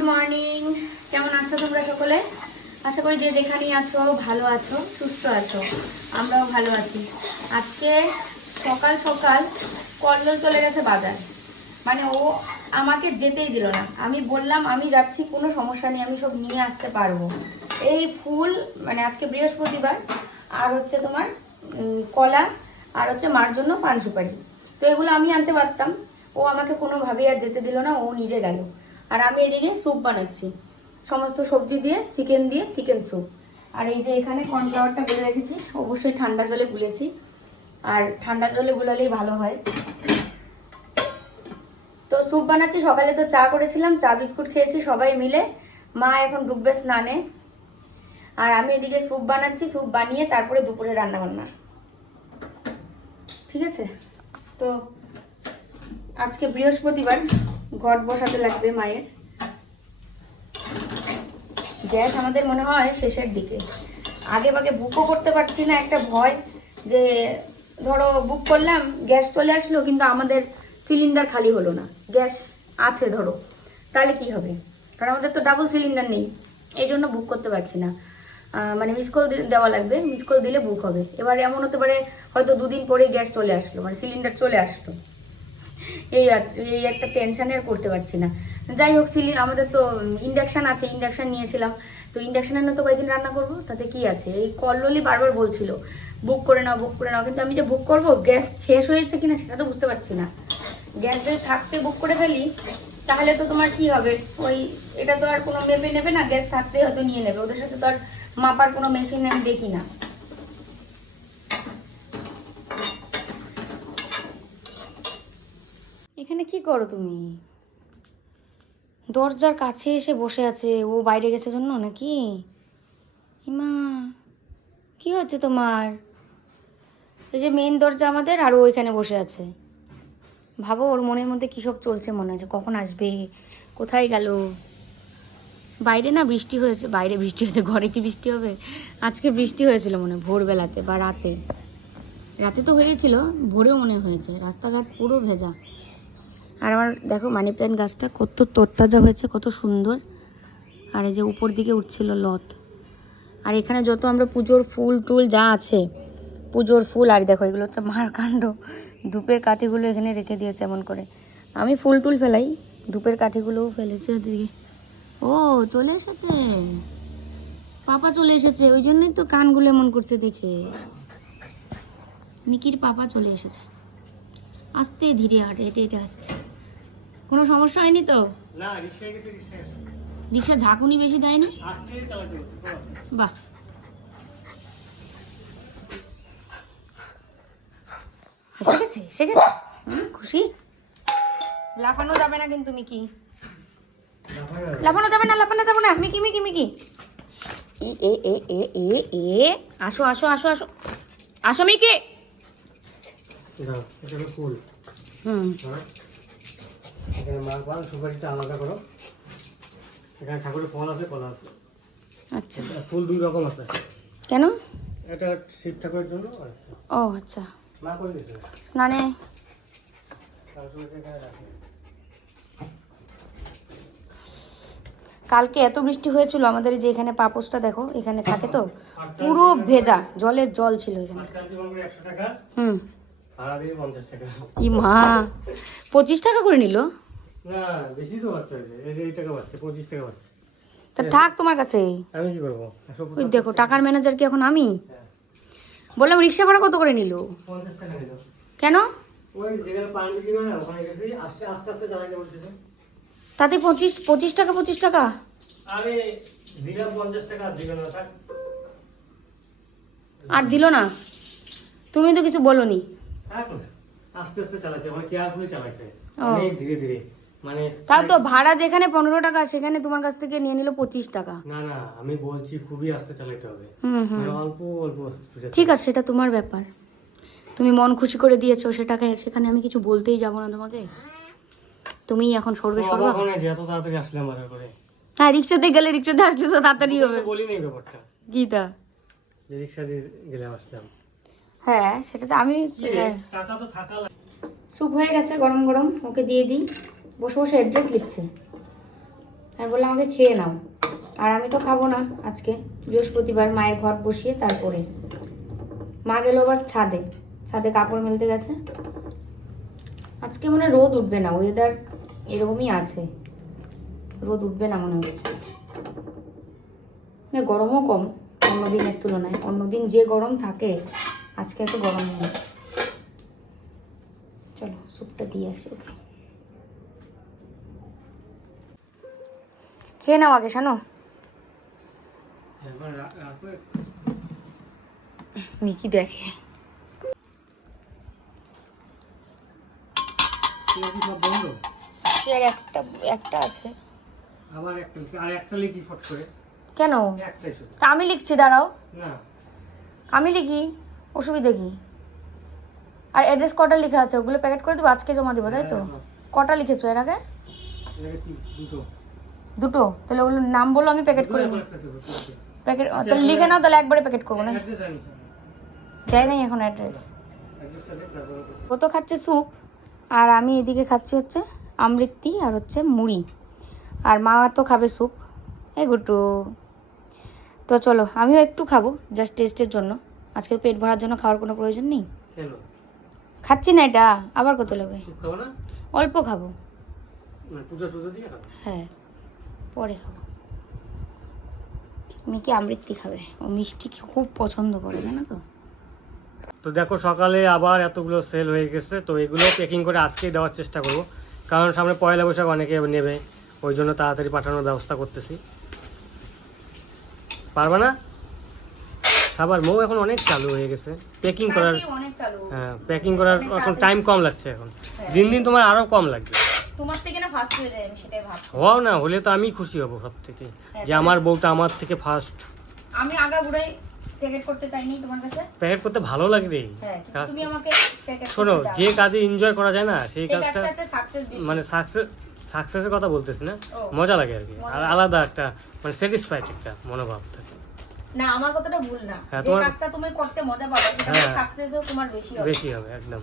Good morning. কেমন আছো তোমরা সকলে? আশা করি যে যেখানেই আছো ভালো আছো, সুস্থ আছো। আমরাও ভালো আছি। আজকে সকাল সকাল কল্লোল চলে গেছে বাজার। মানে ও আমাকে যেতেই দিল না। আমি বললাম আমি যাচ্ছি, কোনো সমস্যা নেই, আমি সব নিয়ে আসতে পারবো। এই ফুল মানে আজকে বৃহস্পতিবার, আর হচ্ছে তোমার কলা, আর হচ্ছে মার জন্য পান সুপারি। তো এগুলো আমি আনতে পারতাম, ও আমাকে কোনোভাবেই আর যেতে দিল না, ও নিজে গেল। আর আমি এদিকে স্যুপ বানাচ্ছি, সমস্ত সবজি দিয়ে, চিকেন দিয়ে চিকেন স্যুপ। আর এই যে এখানে কর্নফ্লাওয়ারটা গুলে রেখেছি, অবশ্যই ঠান্ডা জলে গুলেছি, আর ঠান্ডা জলে গুলালেই ভালো হয়। তো স্যুপ বানাচ্ছি। সকালে তো চা করেছিলাম, চা বিস্কুট খেয়েছি সবাই মিলে। মা এখন ডুববে স্নানে, আর আমি এদিকে স্যুপ বানাচ্ছি। স্যুপ বানিয়ে তারপরে দুপুরে রান্না বান্না, ঠিক আছে? তো আজকে বৃহস্পতিবার, ঘট বসাতে লাগবে মায়ের। গ্যাস আমাদের মনে হয় শেষের দিকে। আগে ভাগে বুকও করতে পারছি না, একটা ভয় যে ধরো বুক করলাম, গ্যাস চলে আসলো, কিন্তু আমাদের সিলিন্ডার খালি হলো না। গ্যাস আছে ধরো, তাহলে কি হবে? কারণ আমাদের তো ডাবল সিলিন্ডার নেই, এই জন্য বুক করতে পারছি না। মানে মিস কল দেওয়া লাগবে, মিস কল দিলে বুক হবে। এবার এমন হতে পারে হয়তো দুদিন পরে গ্যাস চলে আসলো, মানে সিলিন্ডার চলে আসলো। এই একটা টেনশানের করতে পারছি না। যাই হোক, আমাদের তো ইন্ডাকশান আছে, ইন্ডাকশান নিয়েছিলাম। তো ইন্ডাকশানের তো কয়েকদিন রান্না করবো, তাতে কি আছে? এই কল্লোলই বারবার বলছিল বুক করে নাও, বুক করে নাও, কিন্তু আমি যে বুক করবো, গ্যাস শেষ হয়েছে কিনা সেটা তো বুঝতে পারছি না। গ্যাস যদি থাকতে বুক করে ফেলি, তাহলে তো তোমার কি হবে? ওই এটা তো আর কোনো মেপে নেবে না, গ্যাস থাকতে হয়তো নিয়ে নেবে। ওদের সাথে তো আর মাপার কোনো মেশিন আমি দেখি না। এখানে কি করো তুমি? দরজার কাছে এসে বসে আছে, ও বাইরে গেছে জন্য নাকি? হিমা, কি হচ্ছে তোমার? এই যে মেইন দরজা আমাদের, আর ও এখানে বসে আছে। ভাবো ওর মনের মধ্যে কী সব চলছে, মনে হচ্ছে কখন আসবে, কোথায় গেল। বাইরে না বৃষ্টি হয়েছে, বাইরে বৃষ্টি হয়েছে, ঘরে কি বৃষ্টি হবে? আজকে বৃষ্টি হয়েছিল মনে হয় ভোরবেলাতে বা রাতে। রাতে তো হয়েছিল, ভোরেও মনে হয়েছে। রাস্তাঘাট পুরো ভেজা। আর আমার দেখো মানি প্ল্যান্ট গাছটা কত তরতাজা হয়েছে, কত সুন্দর। আর এই যে উপর দিকে উঠছিল লত। আর এখানে যত আমরা পুজোর ফুল টুল যা আছে, পুজোর ফুল, আর দেখো এগুলো হচ্ছে মার কাণ্ড। ধূপের কাঠিগুলো এখানে রেখে দিয়েছে এমন করে। আমি ফুল টুল ফেলাই, ধূপের কাঠিগুলোও ফেলেছে ওদিকে। ও চলে এসেছে, পাপা চলে এসেছে, ওই জন্যই তো কানগুলো এমন করছে দেখে। মিকির পাপা চলে এসেছে। আস্তে ধীরে হাঁটে, হেঁটে হেঁটে আসছে। কোনো সমস্যা হয়নি তো? না, রিকশায় গেছে, রিকশায় আসছে। রিকশা ঝাঁকুনি বেশি দেয়নি? আস্তে চালাতে হচ্ছে। বাহ, এসে গেছে, এসে গেছে। খুশি? লাফানো যাবে না কিন্তু মিকি, লাফানো যাবে না, লাফানো যাবে না। মিকি মিকি মিকি, এ এ এ এ এ এ আসো আসো আসো আসো আসো মিকি। দাও, এটা হলো ফুল। এখানে মার পান সুপারিটা আলাদা করো। এখানে ঠাকুরের ফল আছে, কলা আছে। আচ্ছা, ফুল দুই রকম আছে। কেন? এটা শিব ঠাকুরের জন্য। ও আচ্ছা, মা করে দিয়েছে স্নানে। তারপরে এখানে রাখি। কালকে এত বৃষ্টি হয়েছিল আমাদের, যে এখানে পাপোশটা দেখো, এখানে থাকে তো পুরো ভেজা, জলের জল ছিল এখানে। 100 টাকা, ভাড়া দিয়ে 50 টাকা। ই মা, 25 টাকা করে নিল? না, বেশি তো বাচ্চা হয়েছে। এই টাকা বাচ্চা, 25 টাকা বাচ্চা। তা থাক তোমার কাছে। আমি কি করবো? ওই দেখো, টাকার ম্যানেজার কি এখন আমি? বললাম রিক্সা ভাড়া কত করে নিল? 50 টাকা নিল। কেন? ওই যেখানে পান বিক্রি করে না, ওখানে গেছি, আস্তে আস্তে আস্তে চালাইতে বলছে। তাতে 25 টাকা, 25 টাকা। আমি দিলাম 50 টাকা, দিল না। থাক। আর দিল না? তুমি তো কিছু বলোনি। থাক না, আস্তে আস্তে চালাচ্ছে, মানে কেয়ারফুলি চালাইছে, অনেক ধীরে ধীরে। মানে তাও তো ভাড়া যেখানে 15 টাকা, সেখানে তোমার কাছ থেকে নিয়ে নিল 25 টাকা। না না, আমি বলছি খুবই আস্তে চালাইতে হবে। মানে অল্প অল্প speed এ ঠিক আছে, সেটা তোমার ব্যাপার। তুমি মন খুশি করে দিয়েছো, সেটাকে সেখানে আমি কিছু বলতেই যাব না তোমাকে। তুমি এখন সরবে চালাও। সরবা। ওখানে যে এত তাড়াতাড়ি আসলাম বাজার করে। হ্যাঁ, রিক্সাতে গেলে, রিক্সাতে আসলে তো তাড়াতাড়ি হবে। বলি নাই ব্যাপারটা, গীতা, যে রিক্সা দিয়ে গেলে আসলাম। হ্যাঁ সেটা তো আমি। টাকা তো থাকা লাগে। স্যুপ হয়ে গেছে গরম গরম, ওকে দিয়ে দিই। বসে বসে অ্যাড্রেস লিখছে। আমি বললাম আমাকে খেয়ে নাও, আর আমি তো খাবো না আজকে, বৃহস্পতিবার মায়ের ঘট বসিয়ে তারপরে। মা গেল বাস ছাদে, ছাদে কাপড় মেলতে গেছে। আজকে মনে হয় রোদ উঠবে না, ওয়েদার এরকমই আছে, রোদ উঠবে না মনে হচ্ছে। না গরমও কম অন্যদিনের তুলনায়, অন্যদিন যে গরম থাকে আজকে একটু গরম নেই। চলো স্যুপটা দিয়ে আসি ওকে, খেয়ে নাও আগে শানো। মিকি দেখে সব বন্ধ, সে আর একটা আছে। আবার একটা আর একটা লিখি ফট করে। কেন? একটাই শুধু। তা আমি লিখছি, দাঁড়াও না আমি লিখি, অসুবিধা কি? আর অ্যাড্রেস কটা লেখা আছে ওগুলো প্যাকেট করে দেবো, আজকে জমা দেবো তাই তো? কটা লিখেছো এর আগে? দুটো? তাহলে ওগুলো নাম বলো, আমি প্যাকেট করে নিই। প্যাকেট তাহলে লিখে নাও, তাহলে একবারে প্যাকেট করবো না। দেয় নাই এখন অ্যাড্রেস। ও তো খাচ্ছে স্যুপ, আর আমি এদিকে খাচ্ছি হচ্ছে আমৃতি আর হচ্ছে মুড়ি, আর মা তো খাবে স্যুপ। এই গুটু, তো চলো আমিও একটু খাবো জাস্ট টেস্টের জন্য, আজকে পেট ভরার জন্য খাওয়ার কোনো প্রয়োজন নেই। খাচ্ছি না এটা, আবার কত লাগবে? অল্প খাবো, হ্যাঁ পরে খাবো। মিকি আমৃতি খাবে, ও মিষ্টি খুব পছন্দ করে, জানো তো। তো দেখো সকালে আবার এতগুলো সেল হয়ে গেছে, তো এগুলো প্যাকিং করে আজকেই দেওয়ার চেষ্টা করব, কারণ সামনে পয়লা বৈশাখ অনেকে নেবে, ওই জন্য তাড়াতাড়ি পাঠানোর ব্যবস্থা করতেছি। পারবা না? সাবার মৌ এখন অনেক চালু হয়ে গেছে প্যাকিং করার। হ্যাঁ প্যাকিং করার এখন টাইম কম লাগছে, এখন দিন দিন তোমার আরও কম লাগবে। তোমার থেকে না ফাস্ট হয়ে যায়, আমি সেটাই ভাবছি। হও না, হলে তো আমি খুশি হব সব থেকে, যে আমার বউটা আমার থেকে ফার্স্ট। আমি আগাগোড়াই প্যাকেট করতে চাইনি তোমার কাছে, প্যাকেট করতে ভালো লাগে রে। হ্যাঁ তুমি আমাকে প্যাকেট শোনো, যে কাজে এনজয় করা যায় না সেই কাজটা, সাকসেস বেশি। মানে সাকসেসের কথা বলতেছি না, মজা লাগে আর কি, আর আলাদা একটা মানে স্যাটিসফাইড একটা মনোভাব থাকে। না আমার কথাটা ভুল না, হ্যাঁ, যে কাজটা তুমি করতে মজা পাবে সেটা সাকসেসও তোমার বেশি হবে একদম।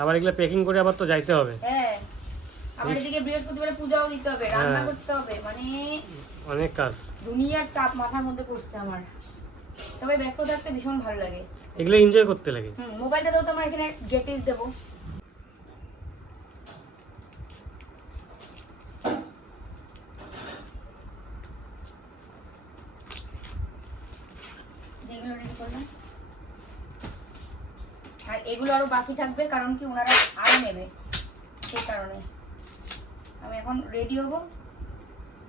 আবার এগুলা প্যাকিং করে আবার তো যাইতে হবে। হ্যাঁ আবার এদিকে বৃহস্পতিবারে পূজাও দিতে হবে, রান্না করতে হবে, মানে অনেক কাজ, দুনিয়ার চাপ মাথার মধ্যে পড়ছে আমার। তবে ব্যস্ত থাকতে ভীষণ ভালো লাগে, এগুলো এনজয় করতে লাগে। মোবাইলটা দাও, তোমার এখানে গেটিস দেবো। যেগুলো রেডি করলাম, আর এগুলো আরো বাকি থাকবে, কারণ কি ওনারা আরো নেবে, সেই কারণে আমি এখন রেডি হব,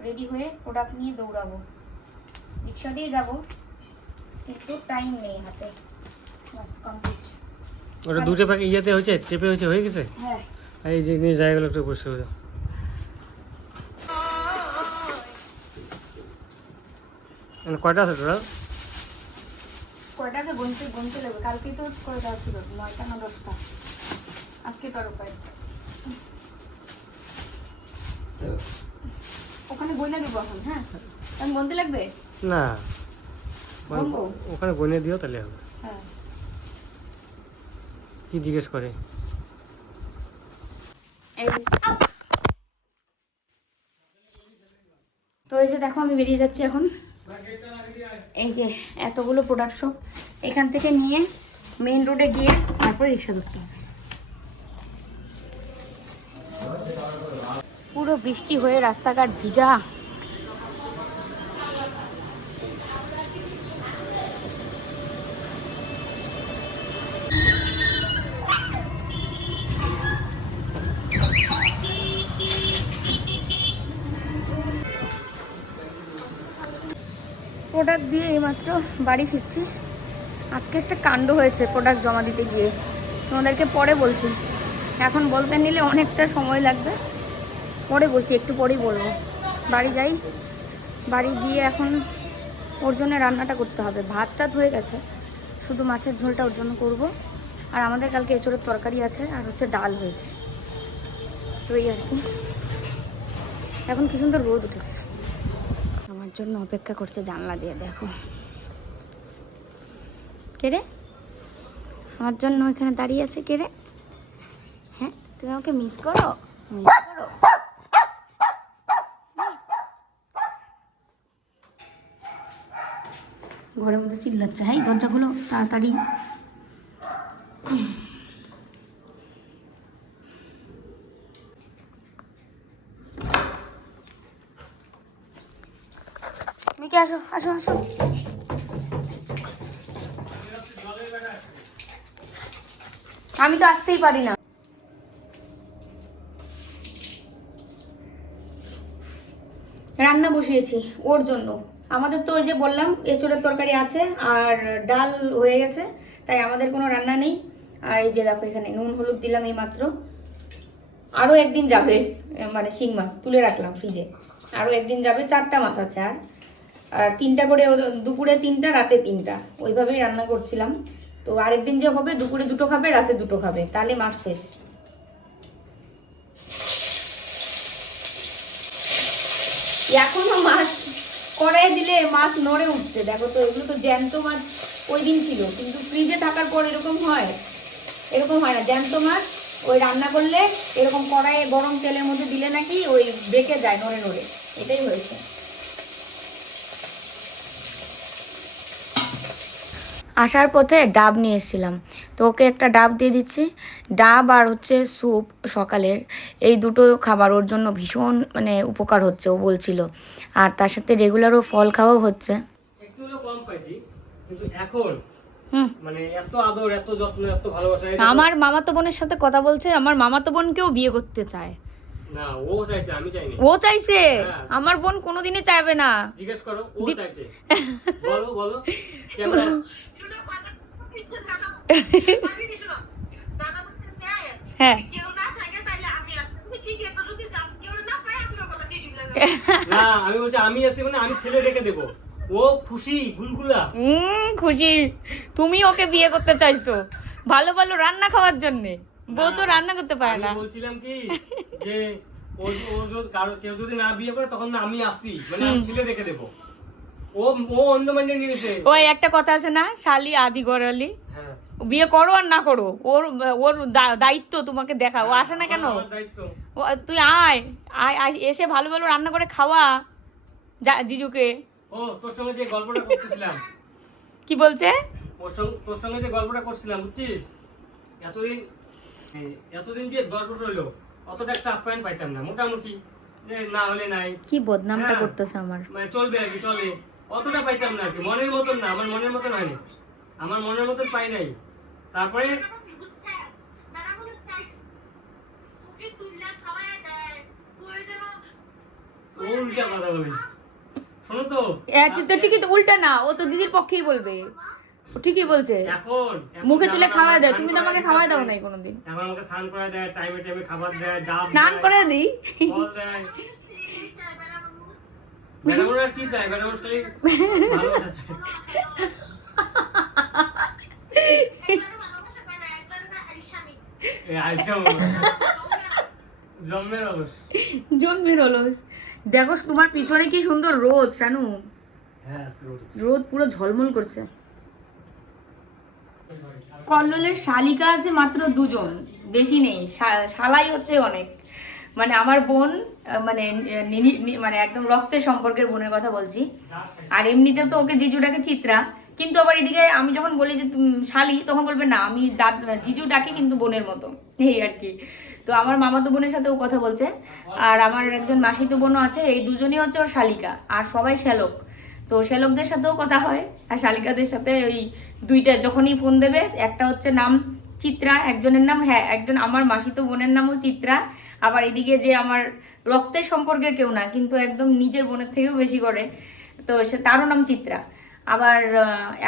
রেডি হয়ে প্রোডাক্ট নিয়ে দৌড়াবো, রিক্সা দিয়ে যাব, কিন্তু টাইম নেই হাতে। বাস কমপ্লিট। ওটা দুটো প্যাকেট ইয়েতে হয়েছে, টেপে হয়েছে, হয়ে গেছে। হ্যাঁ এই যে নিয়ে জায়গাগুলো একটু বসে হয়ে কয়টা আছে টোটাল? কয়টাকে গুনতে লাগবে, কালকে তো করে দেওয়া ছিল 9টা না 10টা, আজকে তো আরো পাই। ওখানে গয়না দিব এখন, হ্যাঁ আমি গুনতে লাগবে না, গুনবো? ওখানে গনে দিও তাহলে হবে। হ্যাঁ কি জিজ্ঞেস করে? তো এই যে দেখো আমি বেরিয়ে যাচ্ছি এখন, এই যে এতগুলো প্রোডাক্ট সব এখান থেকে নিয়ে মেইন রোডে গিয়ে তারপর রিক্সা ধরতে হবে। পুরো বৃষ্টি হয়ে রাস্তাঘাট ভিজা, প্রোডাক্ট দিয়ে এইমাত্র বাড়ি ফিরছি। আজকে একটা কাণ্ড হয়েছে প্রোডাক্ট জমা দিতে গিয়ে, তোমাদেরকে পরে বলছি, এখন বলতে নিলে অনেকটা সময় লাগবে, পরে বলছি, একটু পরেই বলবো। বাড়ি যাই, বাড়ি গিয়ে এখন ওর জন্য রান্নাটা করতে হবে। ভাত টাত হয়ে গেছে, শুধু মাছের ঝোলটা ওর জন্য করবো, আর আমাদের কালকে এঁচোড়ের তরকারি আছে, আর হচ্ছে ডাল হয়েছে, তো এই আর কি। এখন কি সুন্দর রোদ উঠেছে, আমার জন্য অপেক্ষা করছে জানলা দিয়ে, দেখো কে রে, আমার জন্য এখানে দাঁড়িয়ে আছে কে রে? হ্যাঁ, তুমি আমাকে মিস করো? মিস করো? ঘরের মধ্যে চিল্লাচ্ছে। হ্যাঁ, দরজা খোলো তাড়াতাড়ি। মিকি আসো আসো আসো। আমি তো আসতেই পারি না। রান্না বসিয়েছি ওর জন্য। আমাদের তো ওই যে বললাম এঁচোড়ের তরকারি আছে আর ডাল হয়ে গেছে, তাই আমাদের কোনো রান্না নেই। আর এই যে দেখো এখানে নুন হলুদ দিলাম এই মাত্র। আরও একদিন যাবে, মানে শিং মাছ তুলে রাখলাম ফ্রিজে, আরও একদিন যাবে। 4টা মাছ আছে আর আর 3টা করে, দুপুরে 3টা রাতে 3টা, ওইভাবেই রান্না করছিলাম। তো আরেকদিন যে হবে দুপুরে 2টো খাবে রাতে 2টো খাবে, তাহলে মাছ শেষ। এখনো মাছ কড়াই দিলে মাছ নড়ে উঠছে, দেখো তো। এগুলো তো জ্যান্ত মাছ ওই দিন ছিল, কিন্তু ফ্রিজে থাকার পর এরকম হয়? এরকম হয় না। জ্যান্ত মাছ ওই রান্না করলে এরকম কড়াইয়ে গরম তেলের মধ্যে দিলে নাকি ওই বেঁকে যায় নড়ে নড়ে, এটাই হয়েছে। আসার পথে ডাব নিয়ে এসেছিলাম, তো ওকে একটা ডাব দিয়ে দিচ্ছি। ডাব আর হচ্ছে স্যুপ সকালের, এই দুটো খাবার ওর জন্য ভীষণ মানে উপকার হচ্ছে ও বলছিল। আর তার সাথে রেগুলারও ফল খাওয়াও হচ্ছে। একটু হলেও কম পাইছি, কিন্তু এখন হুম, মানে এত আদর, এত যত্ন, এত ভালোবাসা। আমার মামাতো বোনের সাথে কথা বলছে, আমার মামাতো বোনকেও বিয়ে করতে চায়। না, ও চাইছে, আমি চাইনি। ও চাইছে? হ্যাঁ। আমার বোন কোনোদিনই চাইবে না। জিজ্ঞেস করো, ও চাইছে। বলো বলো ক্যামেরা। হ্যাঁ, না আমি বলছি আমি আছি মানে আমি ছেলে রেখে দেবো। ও খুশি গুলগুলা। খুশি। তুমি ওকে বিয়ে করতে চাইছো ভালো ভালো রান্না খাওয়ার জন্য? বউ তো রান্না করতে পারে না। আমি বলছিলাম কি যে ও ও যদি কেউ যদি না বিয়ে করে তখন না আমি আসি, মানে আমি ছেলে রেখে দেবো। ও ও অন্য মাইন্ডে নিয়েছে। ওই একটা কথা আছে না, শালি আদি গড়ালি। হ্যাঁ, বিয়ে করো আর না করো, ওর ওর দায়িত্ব তোমাকে দেখা। ও আসে না কেন? আমার দায়িত্ব। তুই আয় আয় আয়, এসে ভালো ভালো রান্না করে খাওয়া জিজুকে। ও তোর সঙ্গে যে গল্পটা করতেছিলাম। কি বলছে? তোর সঙ্গে যে গল্পটা করছিলাম বুঝছিস, এতদিন এতদিন যে গল্প রইলো অতটা একটা আপ্যায়ন পাইতাম না, মোটামুটি যে না হলে নাই। কি বদনামটা হ্যাঁ, করতেছে আমার। মানে চলবে আর কি, চলে, অতটা পাইতাম না আর কি। মনের মতন না, আমার মনের মতন হয়নি, আমার মনের মতন পাই নাই। তারপরে ও উল্টা কথা বলে, শোনো তো। তো ঠিকই তো, উল্টা না, ও তো দিদির পক্ষেই বলবে। ও ঠিকই বলছে। এখন মুখে তুলে আমার খাওয়া দেয়, স্নান তুমি তো আমাকে করায় খাওয়াই দাও দিতেছে। নাই কোনোদিন। এখন আমাকে স্নান করে দেয়, টাইমে টাইমে খাবার দেয়, ডাব স্নান দেয়, করে দিই। ফল দেয়। ম্যাডাম আর কি চাই, ম্যাডাম খালি ভালোবাসা চাই। এই আইসা জন্মের অলস। জন্মের অলস। দেখো তোমার পিছনে কি সুন্দর রোদ শানু। হ্যাঁ, আজকে রোদ। রোদ পুরো ঝলমল করছে। কল্লোলের শালিকা আছে মাত্র 2জন, বেশি নেই। শালাই হচ্ছে অনেক। মানে আমার বোন, মানে মানে একদম রক্তের সম্পর্কের বোনের কথা বলছি। আর এমনিতে তো ওকে জিজু ডাকে চিত্রা, কিন্তু আবার এদিকে আমি যখন বলি যে শালি, তখন বলবে না আমি জিজু ডাকে কিন্তু বোনের মতো, এই আর কি। তো আমার মামাতো বোনের সাথে ও কথা বলছে। আর আমার একজন মাসিতো বোনও আছে, এই দুজনই হচ্ছে ওর শালিকা। আর সবাই শ্যালক, তো শ্যালকদের সাথেও কথা হয়। আর শালিকাদের সাথে ওই 2টা যখনই ফোন দেবে, একটা হচ্ছে নাম চিত্রা, একজনের নাম, হ্যাঁ একজন আমার মাসিতো বোনের নামও চিত্রা। আবার এদিকে যে আমার রক্তের সম্পর্কের কেউ না, কিন্তু একদম নিজের বোনের থেকেও বেশি করে, তো সে তারও নাম চিত্রা। আবার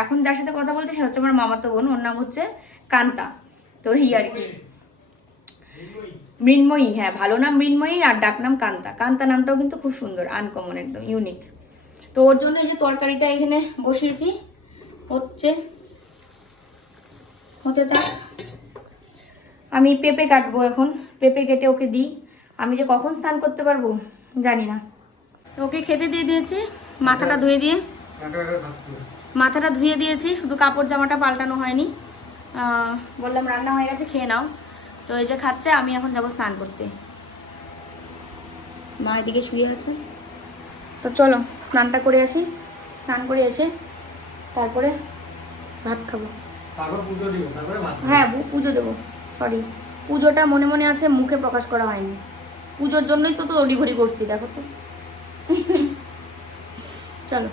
এখন যার সাথে কথা বলছে সে হচ্ছে আমার মামাতো বোন, ওর নাম হচ্ছে কান্তা। তো এই আর কি, মৃন্ময়ী, হ্যাঁ ভালো নাম মৃন্ময়ী, আর ডাক নাম কান্তা। কান্তা নামটাও কিন্তু খুব সুন্দর, আনকমন, একদম ইউনিক। তো ওর জন্য এই যে তরকারিটা এখানে বসিয়েছি, হচ্ছে হতে থাক। আমি পেঁপে কাটবো এখন, পেঁপে কেটে ওকে দিই। আমি যে কখন স্নান করতে পারবো জানি না। ওকে খেতে দিয়ে দিয়েছি, মাথাটা ধুয়ে দিয়েছি, শুধু কাপড় জামাটা পাল্টানো হয়নি। বললাম রান্না হয়ে গেছে, খেয়ে নাও। তো এই যে খাচ্ছে, আমি এখন যাব স্নান করতে। মা এদিকে শুয়ে আছে। তো চলো স্নানটা করে আসি, স্নান করে এসে তারপরে ভাত খাবো। হ্যাঁ পুজো দেবো, সরি পুজোটা মনে মনে আছে, মুখে প্রকাশ করা হয়নি। পুজোর জন্যই তো অলিঘড়ি করছি, দেখো তো। চলো।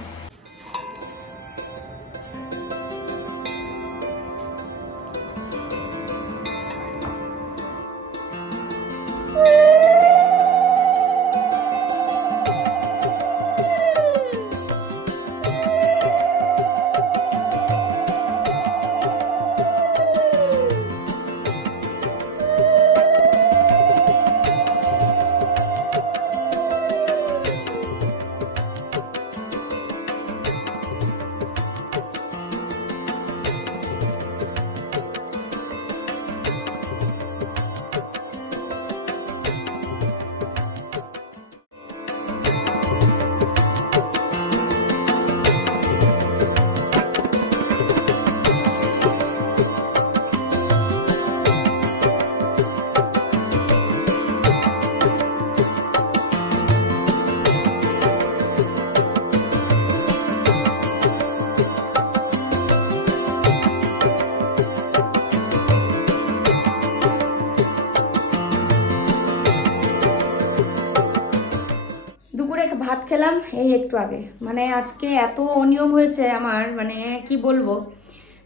দুপুরে ভাত খেলাম এই একটু আগে, মানে আজকে এত অনিয়ম হয়েছে আমার, মানে কি বলবো।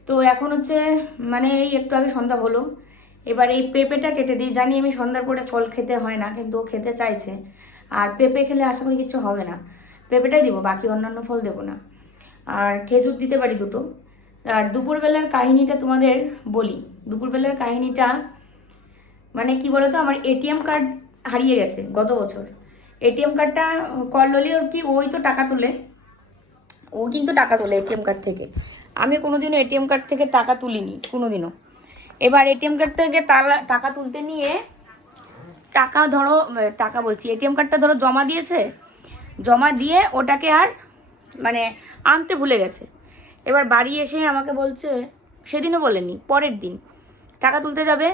তো এখন হচ্ছে মানে এই একটু আগে সন্ধ্যা হলো, এবার এই পেঁপেটা কেটে দিই। জানি আমি সন্ধ্যার পরে ফল খেতে হয় না, কিন্তু ও খেতে চাইছে। আর পেঁপে খেলে আশা করি কিছু হবে না, পেঁপেটাই দিব, বাকি অন্যান্য ফল দেবো না। আর খেজুর দিতে পারি দুটো। আর দুপুরবেলার কাহিনীটা তোমাদের বলি। দুপুরবেলার কাহিনীটা মানে কি বলতো, আমার এটিএম কার্ড হারিয়ে গেছে গত বছর। এটিএম কার্ডটা করলি ওর কি, ওই তো টাকা তুলে, ও কিন্তু টাকা তোলে এটিএম কার্ড থেকে। আমি কোনোদিনও এটিএম কার্ড থেকে টাকা তুলিনি কোনোদিনও। এবার এটিএম কার্ড থেকে টাকা তুলতে নিয়ে টাকা ধরো, টাকা বলছি এটিএম কার্ডটা ধরো জমা দিয়েছে, জমা দিয়ে ওটাকে আর মানে আনতে ভুলে গেছে। এবার বাড়ি এসে আমাকে বলছে, সেদিনও বলেনি, পরের দিন টাকা তুলতে যাবে,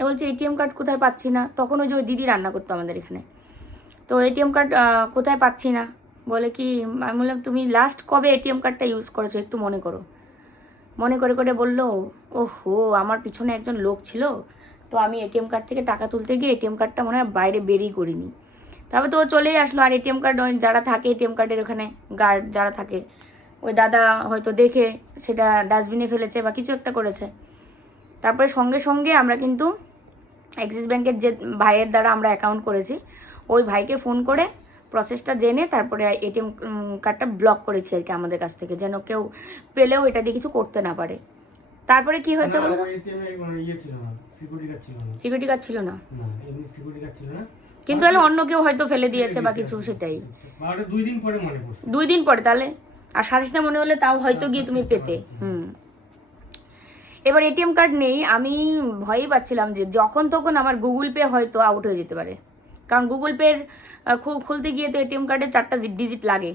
এ বলছে এটিএম কার্ড কোথায় পাচ্ছি না। তখন ওই যে ওই দিদি রান্না করতো আমাদের এখানে, তো এটিএম কার্ড কোথায় পাচ্ছি না, বলে কি, আমি বললাম তুমি লাস্ট কবে এটিএম কার্ডটা ইউজ করেছো একটু মনে করো। মনে করে করে বললো, ওহো আমার পিছনে একজন লোক ছিল, তো আমি এটিএম কার্ড থেকে টাকা তুলতে গিয়ে এটিএম কার্ডটা মনে হয় বাইরে বেরিয়ে করিনি। তারপর তো ও চলেই আসলো। আর এটিএম কার্ড যারা থাকে এটিএম কার্ডের ওখানে গার্ড যারা থাকে, ওই দাদা হয়তো দেখে সেটা ডাস্টবিনে ফেলেছে বা কিছু একটা করেছে। তারপরে সঙ্গে সঙ্গে আমরা কিন্তু অ্যাক্সিস ব্যাংকের যে ভাইয়ের দ্বারা আমরা অ্যাকাউন্ট করেছি, ওই ভাইকে ফোন করে প্রসেসটা জেনে তারপরে এটিএম কার্ডটা ব্লক করেছি আর কি আমাদের কাছ থেকে, যেন কেউ পেলেও এটা দিয়ে কিছু করতে না পারে। তারপরে কি হয়েছে বলো তো, সিকিউরিটি কার্ড ছিল না, কিন্তু তাহলে অন্য কেউ হয়তো ফেলে দিয়েছে বা কিছু, সেটাই 2 দিন পরে তাহলে। আর সাথে সাথে মনে হলে তাও হয়তো গিয়ে তুমি পেতে। এবার এটিএম কার্ড নেই, আমি ভয়ই পাচ্ছিলাম যে যখন তখন আমার গুগল পে হয়তো আউট হয়ে যেতে পারে, কারণ গুগল পের খুলতে গিয়ে তো এটিএম কার্ডের 4টা ডিজিট লাগে।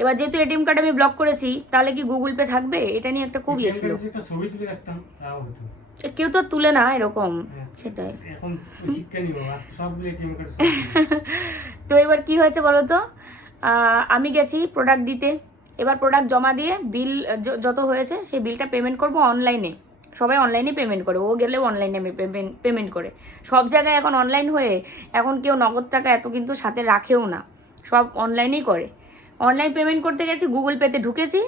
এবার যেহেতু এটিএম কার্ড আমি ব্লক করেছি, তাহলে কি গুগল পে থাকবে, এটা নিয়ে একটা খুব ইয়ে ছিল। কেউ তো তুলে না এরকম, সেটাই। তো এবার কি হয়েছে বলো তো, আমি গেছি প্রোডাক্ট দিতে। এবার প্রোডাক্ট জমা দিয়ে বিল যত হয়েছে সেই বিলটা পেমেন্ট করব অনলাইনে। সবাই অনলাইনে পেমেন্ট করে, ও গেলেও অনলাইনে আমি পেমেন্ট করে। সব জায়গায় এখন অনলাইন হয়ে এখন কেউ নগদ টাকা এত কিন্তু সাথে রাখেও না, সব অনলাইনেই করে। অনলাইন পেমেন্ট করতে গেছি, গুগল পেতে ঢুকেছি,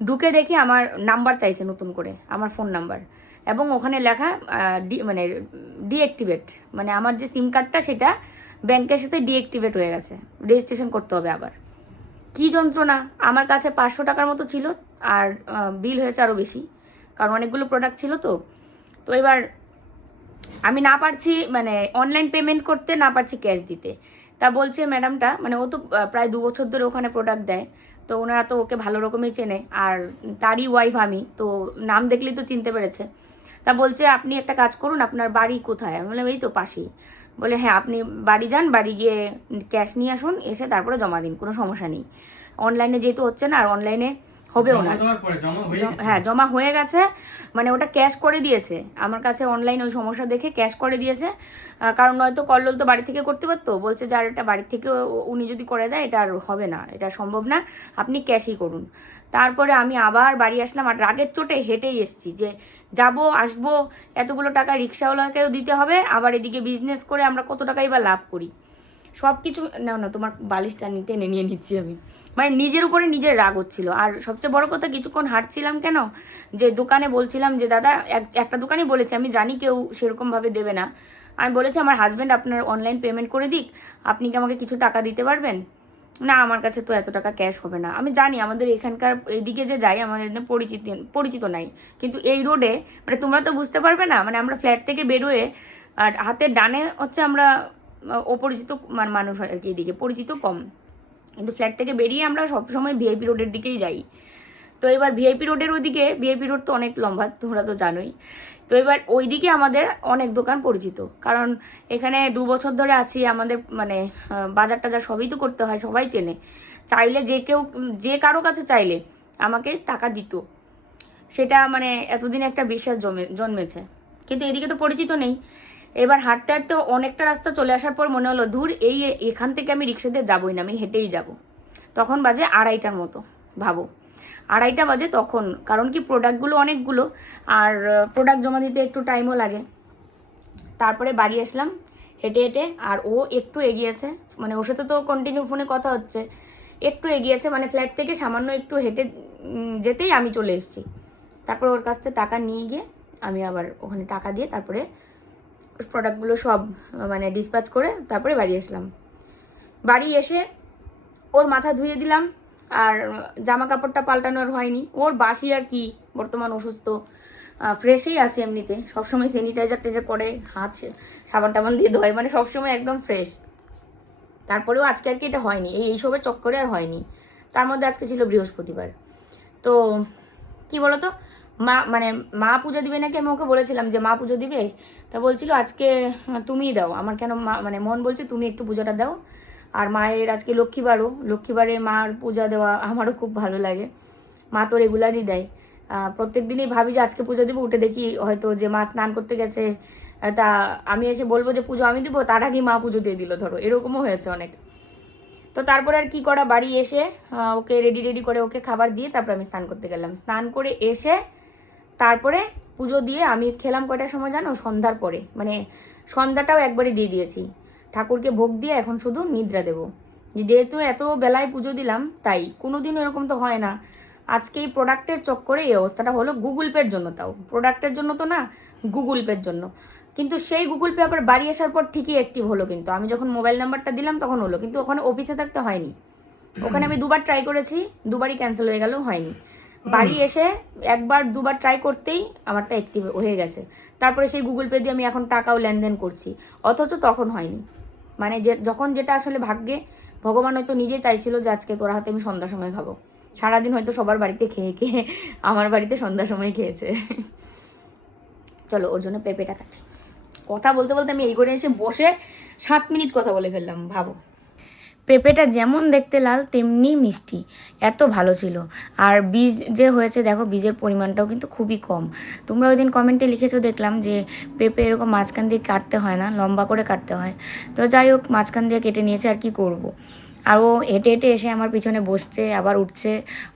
ঢুকে দেখি আমার নাম্বার চাইছে নতুন করে, আমার ফোন নাম্বার, এবং ওখানে লেখা মানে ডিঅ্যাক্টিভেট, মানে আমার যে সিম কার্ডটা সেটা ব্যাংকের সাথে ডিঅ্যাক্টিভেট হয়ে গেছে, রেজিস্ট্রেশন করতে হবে আবার। কি যন্ত্রণা! আমার কাছে 500 টাকার মতো ছিল, আর বিল হয়েছে আরও বেশি, কারণ অনেকগুলো প্রোডাক্ট ছিল তো। তো এবার আমি না পারছি মানে অনলাইন পেমেন্ট করতে, না পারছি ক্যাশ দিতে। তা বলছে ম্যাডামটা, মানে ও তো প্রায় 2 বছর ধরে ওখানে প্রোডাক্ট দেয়, তো ওনারা তো ওকে ভালো রকমই চেনে, আর তারই ওয়াইফ আমি, তো নাম দেখলেই তো চিনতে পেরেছে। তা বলছে আপনি একটা কাজ করুন, আপনার বাড়ি কোথায়? আমি বললাম এই তো পাশেই। বলে হ্যাঁ আপনি বাড়ি যান, বাড়ি গিয়ে ক্যাশ নিয়ে আসুন, এসে তারপরে জমা দিন, কোনো সমস্যা নেই। অনলাইনে যেহেতু হচ্ছে না, আর অনলাইনে হবেও না। জমা দেওয়ার পরে জমা হয়ে গেছে? হ্যাঁ, জমা হয়ে গেছে, মানে ওটা ক্যাশ করে দিয়েছে আমার কাছে, অনলাইন ওই সমস্যা দেখে ক্যাশ করে দিয়েছে। কারণ নয়তো কল্লোল তো বাড়ি থেকে করতে পারতো, বলছে যে আর এটা বাড়ি থেকে উনি যদি করে দেয় এটা আর হবে না, এটা সম্ভব না, আপনি ক্যাশই করুন। তারপরে আমি আবার বাড়ি আসলাম, আর রাগের চোটে হেঁটেই এসেছি, যে যাব আসবো, এতগুলো টাকা রিক্সাওয়ালাকেও দিতে হবে, আবার এদিকে বিজনেস করে আমরা কত টাকাই বা লাভ করি। সব কিছু না, না তোমার বালিশটা টেনে নিয়ে নিচ্ছি আমি, মানে নিজের উপরে নিজের রাগ হচ্ছিল। আর সবচেয়ে বড় কথা, কিছুক্ষণ হাঁটছিলাম কেন, যে দোকানে বলছিলাম যে দাদা, একটা দোকানে বলেছি, আমি জানি কেউ সেরকমভাবে দেবে না, আমি বলেছি আমার হাজব্যান্ড আপনার অনলাইন পেমেন্ট করে দিক, আপনি কি আমাকে কিছু টাকা দিতে পারবেন? না, আমার কাছে তো এত টাকা ক্যাশ হবে না। আমি জানি আমাদের এখানকার এইদিকে যে যাই, আমাদের এখানে পরিচিত নাই, কিন্তু এই রোডে, মানে তোমরা তো বুঝতে পারবে না, মানে আমরা ফ্ল্যাট থেকে বেরোয় আর হাতের ডানে হচ্ছে আমরা অপরিচিত মানুষ আর কি, এদিকে পরিচিত কম, কিন্তু ফ্ল্যাট থেকে বেরিয়ে আমরা সবসময় ভিআইপি রোডের দিকেই যাই। তো এবার ভিআইপি রোডের ওইদিকে, ভিআইপি রোড তো অনেক লম্বা, তোমরা তো জানোই। তো এবার ওইদিকে আমাদের অনেক দোকান পরিচিত, কারণ এখানে 2 বছর ধরে আছি, আমাদের মানে বাজার টাজার সবই তো করতে হয়, সবাই চেনে, চাইলে যে কারো কাছে চাইলে আমাকে টাকা দিত, সেটা মানে এতদিন একটা বিশ্বাস জন্মেছে। কিন্তু এদিকে তো পরিচিত নেই। এবার হাঁটতে হাঁটতে অনেকটা রাস্তা চলে আসার পর মনে হলো, ধুর, এখান থেকে আমি রিক্সাতে যাবোই না, আমি হেঁটেই যাব। তখন বাজে 2:30টার মতো, ভাবো 2:30 বাজে তখন, কারণ কি প্রোডাক্টগুলো অনেকগুলো, আর প্রোডাক্ট জমা দিতে একটু টাইমও লাগে। তারপরে বাড়ি আসলাম হেঁটে হেঁটে, আর ও একটু এগিয়েছে, মানে ওর সাথে তো কন্টিনিউ ফোনে কথা হচ্ছে, একটু এগিয়েছে, মানে ফ্ল্যাট থেকে সামান্য একটু হেঁটে যেতেই আমি চলে এসেছি। তারপর ওর কাছ থেকে টাকা নিয়ে গিয়ে আমি আবার ওখানে টাকা দিয়ে তারপরে প্রোডাক্টগুলো সব মানে ডিসপ্যাচ করে তারপরে বাড়ি আসলাম। বাড়ি এসে ওর মাথা ধুয়ে দিলাম, আর জামা কাপড়টা পাল্টানোর হয়নি, ওর বাসি আর কি, বর্তমান অসুস্থ, ফ্রেশই আছে এমনিতে, সবসময় স্যানিটাইজার টেজার করে, হাত সাবান টাবান দিয়ে ধোয়, মানে সবসময় একদম ফ্রেশ। তারপরেও আজকে আর কি এটা হয়নি, এইসবের চক্করে আর হয়নি। তার মধ্যে আজকে ছিল বৃহস্পতিবার, তো কি বলতো, মা পুজো দিবে নাকি, আমি ওকে বলেছিলাম যে মা পুজো দিবে, তা বলছিল আজকে তুমিই দাও, আমার কেন মানে মন বলছে তুমি একটু পুজোটা দাও। আর মায়ের আজকে লক্ষ্মীবারে মার পূজা দেওয়া আমারও খুব ভালো লাগে, মা তো রেগুলারই দেয়। প্রত্যেক দিনই ভাবি যে আজকে পুজো দেবো, উঠে দেখি হয়তো যে মা স্নান করতে গেছে, তা আমি এসে বলবো যে পুজো আমি দিব, তার আগেই মা পুজো দিয়ে দিল, ধরো এরকমও হয়েছে অনেক। তো তারপরে আর কি করা, বাড়ি এসে ওকে রেডি করে ওকে খাবার দিয়ে তারপর আমি স্নান করতে গেলাম। স্নান করে এসে তারপরে পুজো দিয়ে আমি খেলাম কয়টার সময় জানো, সন্ধ্যার পরে, মানে সন্ধ্যাটাও একবারে দিয়ে দিয়েছি, ঠাকুরকে ভোগ দিয়ে এখন শুধু নিদ্রা দেবো। যেহেতু এত বেলায় পুজো দিলাম, তাই কোনোদিনও এরকম তো হয় না। আজকে এই প্রোডাক্টের চক্করে এই অবস্থাটা হলো, গুগল পের জন্য, তাও প্রোডাক্টের জন্য তো না, গুগল পের জন্য। কিন্তু সেই গুগল পে আবার বাড়ি আসার পর ঠিকই অ্যাক্টিভ হলো, কিন্তু আমি যখন মোবাইল নাম্বারটা দিলাম তখন হলো, কিন্তু ওখানে অফিসে থাকতে হয়নি। ওখানে আমি 2বার ট্রাই করেছি, 2বারই ক্যান্সেল হয়ে গেল, হয়নি। বাড়ি এসে 1বার 2বার ট্রাই করতেই আমারটা অ্যাক্টিভ হয়ে গেছে। তারপরে সেই গুগল পে দিয়ে আমি এখন টাকাও লেনদেন করছি, অথচ তখন হয়নি। মানে যখন যেটা আসলে ভাগ্যে, ভগবান হয়তো নিজে চাইছিল যে আজকে তোর হাতে আমি সন্ধ্যার সময় খাবো। সারাদিন হয়তো সবার বাড়িতে খেয়ে খেয়ে আমার বাড়িতে সন্ধ্যার সময় খেয়েছে। চলো ওর জন্য পেঁপেটা কাটি। কথা বলতে বলতে আমি এই করে এসে বসে 7 মিনিট কথা বলে ফেললাম, ভাবো। পেঁপেটা যেমন দেখতে লাল তেমনি মিষ্টি, এত ভালো ছিল। আর বীজ যে হয়েছে দেখো, বীজের পরিমাণটাও কিন্তু খুবই কম। তোমরা ওই দিন কমেন্টে লিখেছো দেখলাম যে পেঁপে এরকম মাঝখান দিয়ে কাটতে হয় না, লম্বা করে কাটতে হয়। তো যাই হোক, মাঝখান দিয়ে কেটে নিয়েছে, আর কি করব। আর ও হেঁটে হেঁটে এসে আমার পিছনে বসছে, আবার উঠছে,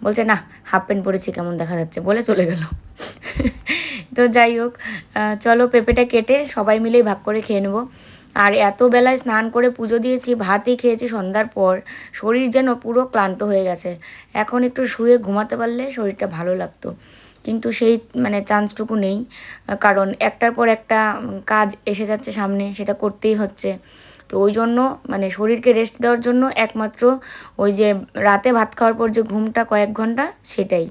বলছে না হাফ প্যান্ট পরেছি কেমন দেখা যাচ্ছে, বলে চলে গেল। তো যাই হোক, চলো পেঁপেটা কেটে সবাই মিলেই ভাগ করে খেয়ে নেবো। আর এত বেলায় স্নান করে পুজো দিয়েছি, ভাতই খেয়েছি সন্ধ্যার পর, শরীর যেন পুরো ক্লান্ত হয়ে গেছে। এখন একটু শুয়ে ঘুমাতে পারলে শরীরটা ভালো লাগতো, কিন্তু সেই মানে চান্সটুকু নেই, কারণ একটার পর একটা কাজ এসে যাচ্ছে সামনে, সেটা করতেই হচ্ছে। তো ওই জন্য মানে শরীরকে রেস্ট দেওয়ার জন্য একমাত্র ওই যে রাতে ভাত খাওয়ার পর যে ঘুমটা কয়েক ঘন্টা, সেটাই।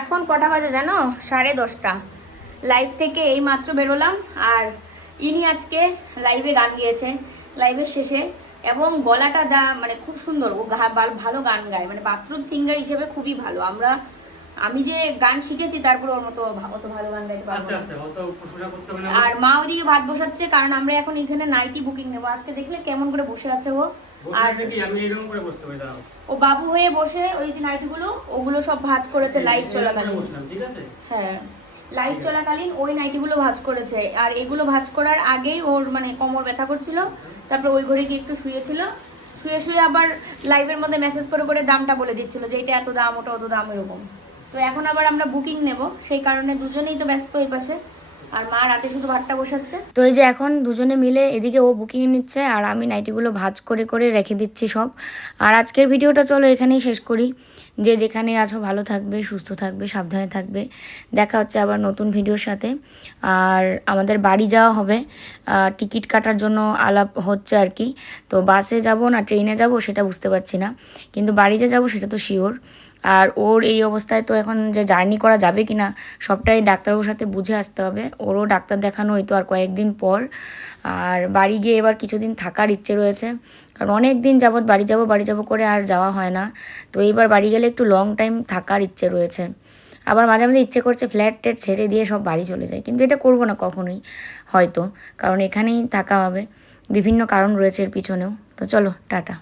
এখন কটা বাজে জানো? 10:30। লাইভ থেকে এই মাত্র বেরোলাম। আর ইনি আজকে লাইভে গান গেয়েছে, লাইভের শেষে। এবং গলাটা যা মানে খুব সুন্দর, ও ভালো গান গায়, মানে বাথরুম সিঙ্গার হিসেবে খুবই ভালো। আমি যে গান শিখেছি তারপর ওর মতো অত ভালো গান গাইতে পারবো না। আর মা ওদিকে ভাত বসাচ্ছে, কারণ আমরা এখন এখানে নাইটি বুকিং নেবো। আজকে দেখলে কেমন করে বসে আছে ও। আর ও বাবু হয়ে বসে ওই যে নাইটিগুলো ওগুলো সব ভাঁজ করেছে লাইভ চলাকালীন। হ্যাঁ, লাইভ চলাকালীন ওই নাইটিগুলো ভাঁজ করেছে। আর এগুলো ভাঁজ করার আগেই ওর মানে কোমর ব্যথা করছিল, তারপর ওই ঘরে গিয়ে একটু শুয়েছিল। শুয়ে আবার লাইভের মধ্যে মেসেজ করে করে দামটা বলে দিচ্ছিল যে এটা এত দাম, ওটা অত দাম, এরকম। তো এখন আবার আমরা বুকিং নেব, সেই কারণে দুজনেই তো ব্যস্ত এই পাশে। আর মা রাতে শুধু ভাতটা বসাচ্ছে। তো এই যে এখন দুজনে মিলে এদিকে ও বুকিং নিচ্ছে আর আমি নাইটিগুলো ভাঁজ করে করে রেখে দিচ্ছি সব। আর আজকের ভিডিওটা চলো এখানেই শেষ করি। যে যেখানে আছো ভালো থাকবে, সুস্থ থাকবে, সাবধানে থাকবে। দেখা হচ্ছে আবার নতুন ভিডিওর সাথে। আর আমাদের বাড়ি যাওয়া হবে, টিকিট কাটার জন্য আলাপ হচ্ছে আর কি। তো বাসে যাব না ট্রেনে যাব সেটা বুঝতে পারছি না, কিন্তু বাড়ি যে যাবো সেটা তো শিওর। আর ওর এই অবস্থায় তো এখন যে জার্নি করা যাবে কি না সবটাই ডাক্তারবাবুর সাথে বুঝে আসতে হবে। ওরও ডাক্তার দেখানো হয়তো আর কয়েকদিন পর। আর বাড়ি গিয়ে এবার কিছুদিন থাকার ইচ্ছে রয়েছে, কারণ অনেক দিন যাবৎ বাড়ি যাব করে আর যাওয়া হয় না। তো এইবার বাড়ি গেলে একটু লং টাইম থাকার ইচ্ছে রয়েছে। আবার মাঝে মাঝে ইচ্ছে করছে ফ্ল্যাট ট্যাট ছেড়ে দিয়ে সব বাড়ি চলে যায়, কিন্তু এটা করবো না কখনোই হয়তো, কারণ এখানেই থাকা হবে। বিভিন্ন কারণ রয়েছে এর পিছনেও। তো চলো টাটা।